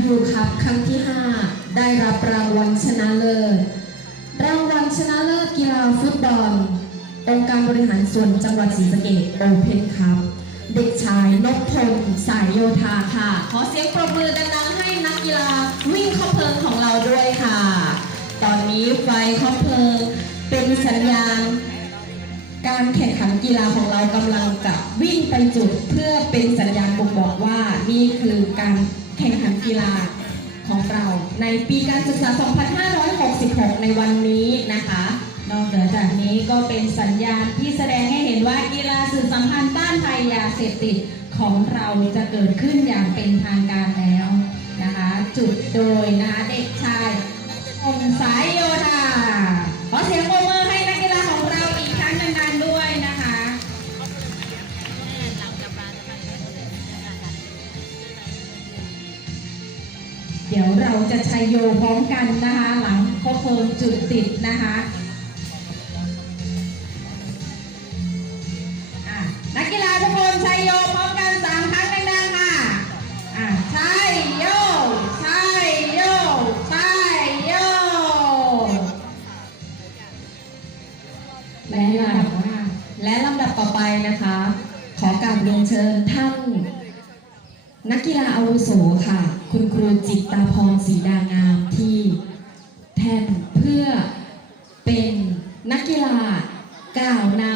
ยูคัพครั้งที่ 5 ได้รับรางวัลชนะเลิศ รางวัลชนะเลิศกีฬาฟุตบอล องค์การบริหารส่วนจังหวัดศรีสะเกษโอเพนคัพเด็กชายนพพลสายโยธาค่ะ ขอเสียงปรบมือดังๆให้นักกีฬาวิ่งข้าเพลิงของเราด้วยค่ะ ตอนนี้ไฟข้าเพลิงเป็นสัญญาณ การแข่งขันกีฬาของเรากำลังจะวิ่งไปจุดเพื่อเป็นสัญญาณบ่งบอกว่านี่คือการแข่งขันกีฬาของเรา ในปีการศึกษา 2566 ในวันนี้นะคะ นอกเหนือจากนี้ก็เป็นสัญญาณที่แสดงให้เห็นว่ากีฬาสื่อสัมพันธ์ต้านภัยยาเสพติดของเราจะเกิดขึ้นอย่างเป็นทางการแล้วนะคะ จุดโดยนะคะเด็ก เดี๋ยวเราจะชัยโยพร้อมกันนะคะ หลังครบเพลิงจุดติดนะคะนักกีฬาทุกคนชัยโยพร้อมกันสามครั้งดังๆค่ะชัยโยชัยโยชัยโยและและลำดับต่อไปนะคะ ขอกราบเรียนเชิญท่าน นักกีฬาอาวุโสค่ะ คุณครูจิตตาพรศรีดางามที่แทนเพื่อเป็นนักกีฬากล่าวนำ